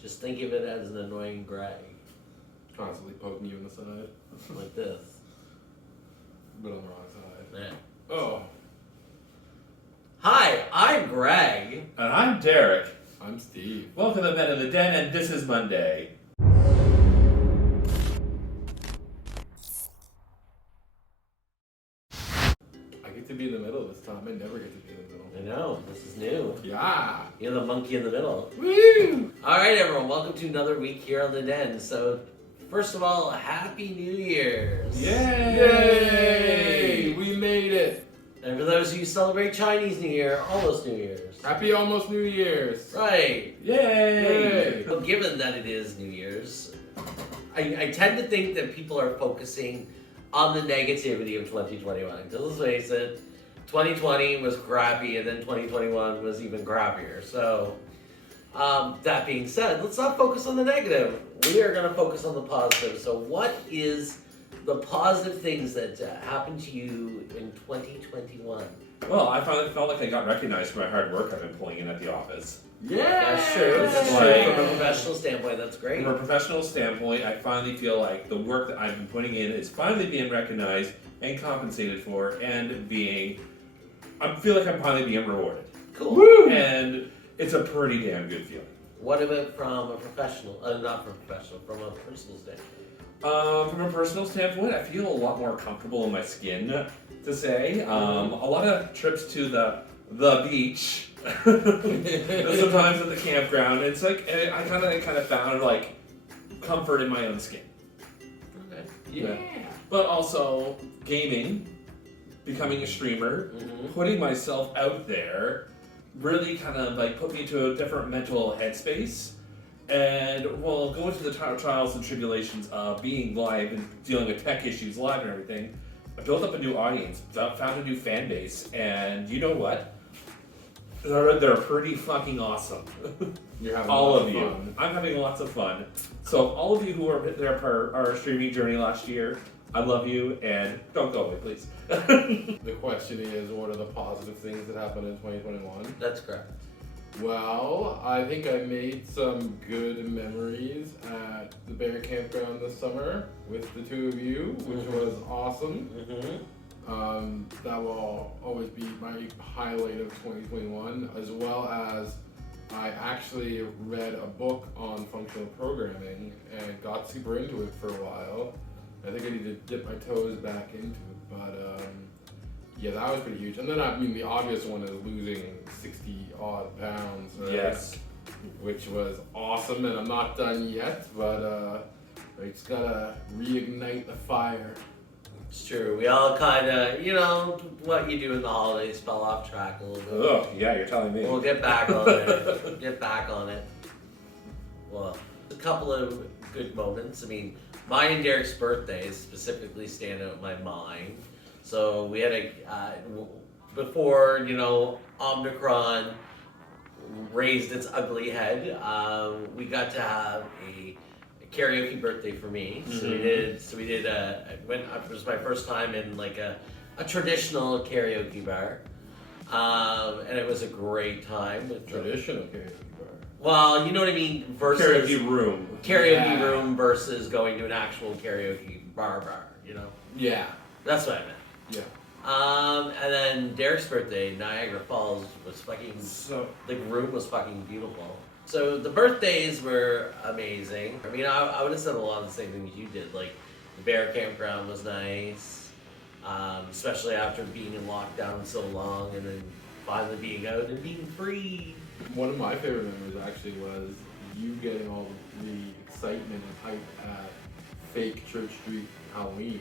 Just think of it as an annoying Greg. Constantly poking you in the side. Like this. But on the wrong side. Yeah. Oh. Hi, I'm Greg. And I'm Derek. I'm Steve. Welcome to Men in the Den, and this is Monday. I get to be in the middle this time. I never get to be in the middle. I know, this is new. Yeah. You're the monkey in the middle. Woo! Alright, everyone, welcome to another week here on The Den. So, first of all, Happy New Year's. Yay! We made it. And for those of you who celebrate Chinese New Year, almost New Year's. Happy almost New Year's. Right. Yay! Well, given that it is New Year's, I tend to think that people are focusing on the negativity of 2021. Because let's face it, 2020 was crappy, and then 2021 was even crappier. So, that being said, let's not focus on the negative. We are going to focus on the positive. So, what is the positive things that happened to you in 2021? Well, I finally felt like I got recognized for my hard work I've been pulling in at the office. Yeah. That's true. That's Like- true. From a professional standpoint, that's great. From a professional standpoint, I finally feel like the work that I've been putting in is finally being recognized and compensated for, and I feel like I'm finally being rewarded. Cool. Woo! And it's a pretty damn good feeling. What about from a professional, not from a professional, from a personal standpoint? From a personal standpoint, I feel a lot more comfortable in my skin, to say. A lot of trips to the beach, sometimes at the campground. It's like I kind of found like comfort in my own skin. Okay. Yeah. But also gaming, becoming a streamer, putting myself out there, really kind of like put me to a different mental headspace. And well, going through the trials and tribulations of being live and dealing with tech issues live and everything, I built up a new audience, found a new fan base, and you know what? They're pretty fucking awesome. You're having All a lot of you. fun. I'm having lots of fun. So all of you who are there for our streaming journey last year, I love you, and don't go away, please. The question is, what are the positive things that happened in 2021? That's correct. Well, I think I made some good memories at the Bear Campground this summer with the two of you, which was awesome. That will always be my highlight of 2021, as well as I actually read a book on functional programming and got super into it for a while. I think I need to dip my toes back into it, but yeah, that was pretty huge. And then, I mean, the obvious one is losing 60 odd pounds, right? Yes. Which was awesome, and I'm not done yet, but I just gotta reignite the fire. It's true. We all kind of, what you do in the holidays fell off track a little bit. Oh, yeah, you're telling me. We'll get back on it. Get back on it. Well, a couple of good moments. I mean, mine and Derek's birthdays specifically stand out in my mind. So we had before, Omicron raised its ugly head, we got to have a karaoke birthday for me. So it was my first time in like a traditional karaoke bar. And it was a great time. With Traditional karaoke bar. Well, you know what I mean? Versus Karaoke room. karaoke room versus going to an actual karaoke bar, Yeah. That's what I meant. Yeah. And then Derek's birthday, Niagara Falls, was fucking, So, the room was fucking beautiful. So the birthdays were amazing. I mean, I would have said a lot of the same things you did. Like, the Bear Campground was nice, especially after being in lockdown so long and then finally being out and being free. One of my favorite memories actually was you getting all the excitement and hype at fake Church Street Halloween.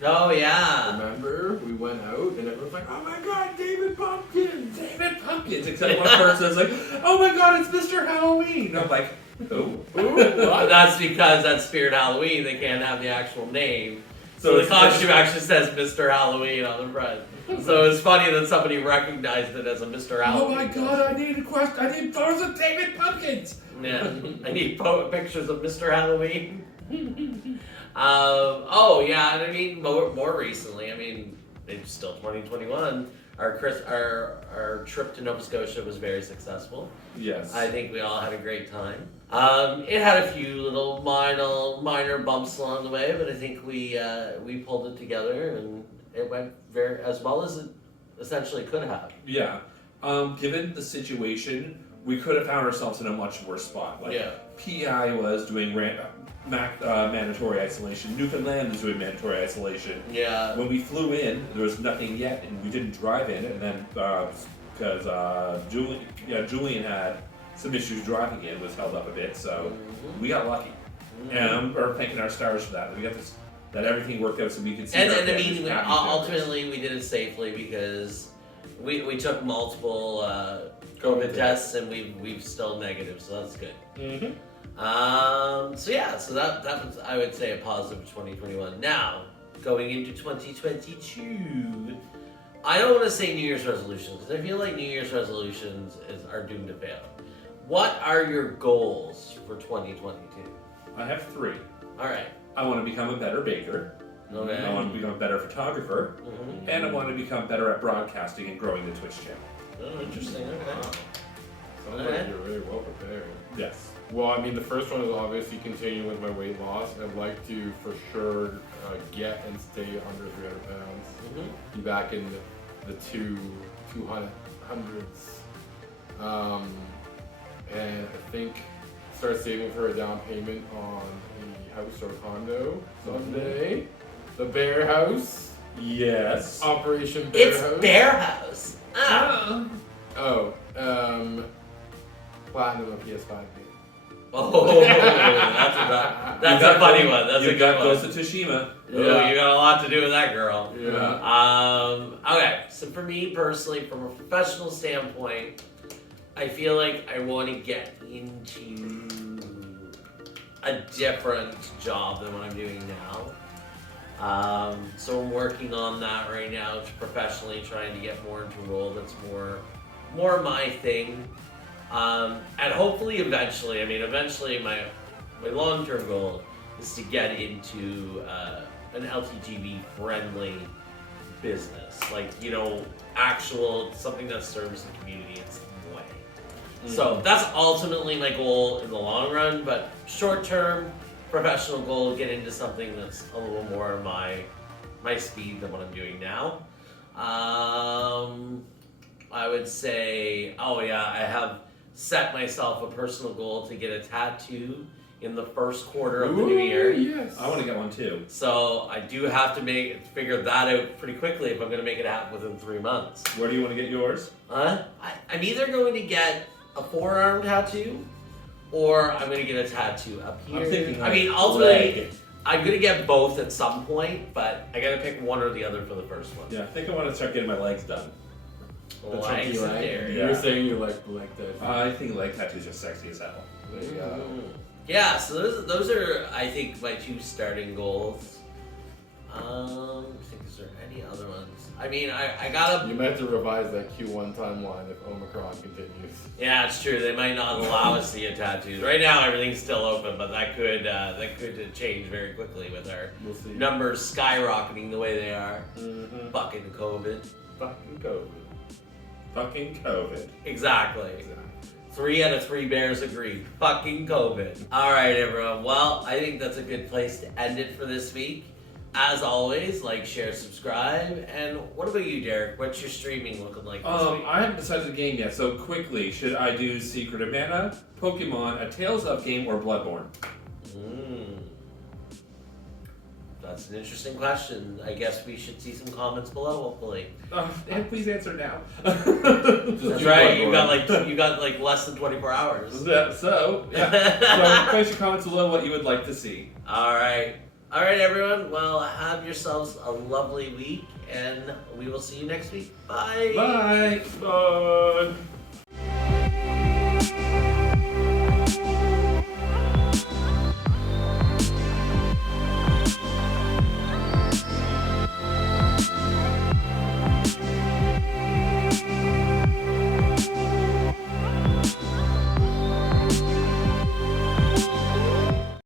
Oh, yeah. Remember? We went out and everyone's like, oh my god, David Pumpkins! David Pumpkins, except one person's like, oh my god, it's Mr. Halloween. And I'm like, oh. Well, that's because that's Spirit Halloween. They can't have the actual name. So the it's costume actually says Mr. Halloween on the front. So it's funny that somebody recognized it as a Mr. Halloween. Oh my god, I need photos of David Pumpkins. Yeah, I need pictures of Mr. Halloween. Oh yeah, and I mean more recently. I mean, it's still 2021. our trip to Nova Scotia was very successful. Yes. I think we all had a great time. It had a few little minor bumps along the way, but I think we pulled it together and it went very as well as it essentially could have. Yeah. Given the situation, we could have found ourselves in a much worse spot. Like, Yeah. PEI was doing mandatory isolation. Newfoundland was doing mandatory isolation. Yeah. When we flew in, there was nothing yet, and we didn't drive in. And then because Julian had some issues driving in, was held up a bit, so we got lucky. And we're thanking our stars for that. We got this, that everything worked out so we could see. And our I families mean, happy ultimately, we did it safely because we took multiple COVID COVID tests and we've still negative, so that's good. Mm-hmm. So that was, I would say, a positive 2021. Now, going into 2022, I don't want to say New Year's resolutions because I feel like New Year's resolutions are doomed to fail. What are your goals for 2022? I have 3. All right. I want to become a better baker. Okay. I want to become a better photographer. Mhm. And I want to become better at broadcasting and growing the Twitch channel. Oh, interesting. Okay. Wow. Sounds Okay. like you're really well prepared. Yes. Well, I mean, the first one is obviously continuing with my weight loss. I'd like to, for sure, get and stay under 300 pounds. Mhm. Be back in the 200s. And I think start saving for a down payment on a house or condo someday. The Bear House. Yes. Operation Bear It's House. Bear House. Ah. Oh, Platinum of PS5 game. Oh, that's a funny one. That's you a good got one. Ghost of Tsushima. Ooh, you got a lot to do with that girl. Yeah. Okay, so for me personally, from a professional standpoint, I feel like I want to get into a different job than what I'm doing now. So I'm working on that right now, professionally trying to get more into a role that's more my thing. And hopefully eventually, my long-term goal is to get into an LTGB friendly business, like, actual something that serves the community in some way. So that's ultimately my goal in the long run, but short-term professional goal, get into something that's a little more my speed than what I'm doing now. I would say, I have set myself a personal goal to get a tattoo in the first quarter of the new year. Yes. I want to get one too. So I do have to figure that out pretty quickly if I'm going to make it happen within 3 months. Where do you want to get yours? I'm either going to get a forearm tattoo or I'm going to get a tattoo up here. I'm thinking. Ultimately, leg. I'm going to get both at some point, but I got to pick one or the other for the first one. Yeah, I think I want to start getting my legs done. The chunky Legs in leg. there. You were saying you like that. I think leg tattoos are sexy as hell. There you go. Yeah, so those are, I think, my 2 starting goals. I think, is there any other ones? I mean, I gotta. You might have to revise that Q1 timeline if Omicron continues. Yeah, it's true. They might not allow us to get tattoos right now. Everything's still open, but that could change very quickly with our We'll see. numbers skyrocketing the way they are. Mm-hmm. Fucking COVID. Fucking COVID. Fucking COVID. Exactly. 3 out of 3 bears agree. Fucking COVID. All right, everyone. Well, I think that's a good place to end it for this week. As always, like, share, subscribe. And what about you, Derek? What's your streaming looking like this week? I haven't decided the game yet, so quickly, should I do Secret of Mana, Pokemon, a Tales of game, or Bloodborne? That's an interesting question. I guess we should see some comments below, hopefully. And please answer now. That's do right. Bloodborne. You got like less than 24 hours. So, so place your comments below what you would like to see. All right, everyone. Well, have yourselves a lovely week, and we will see you next week. Bye. Bye. Bye.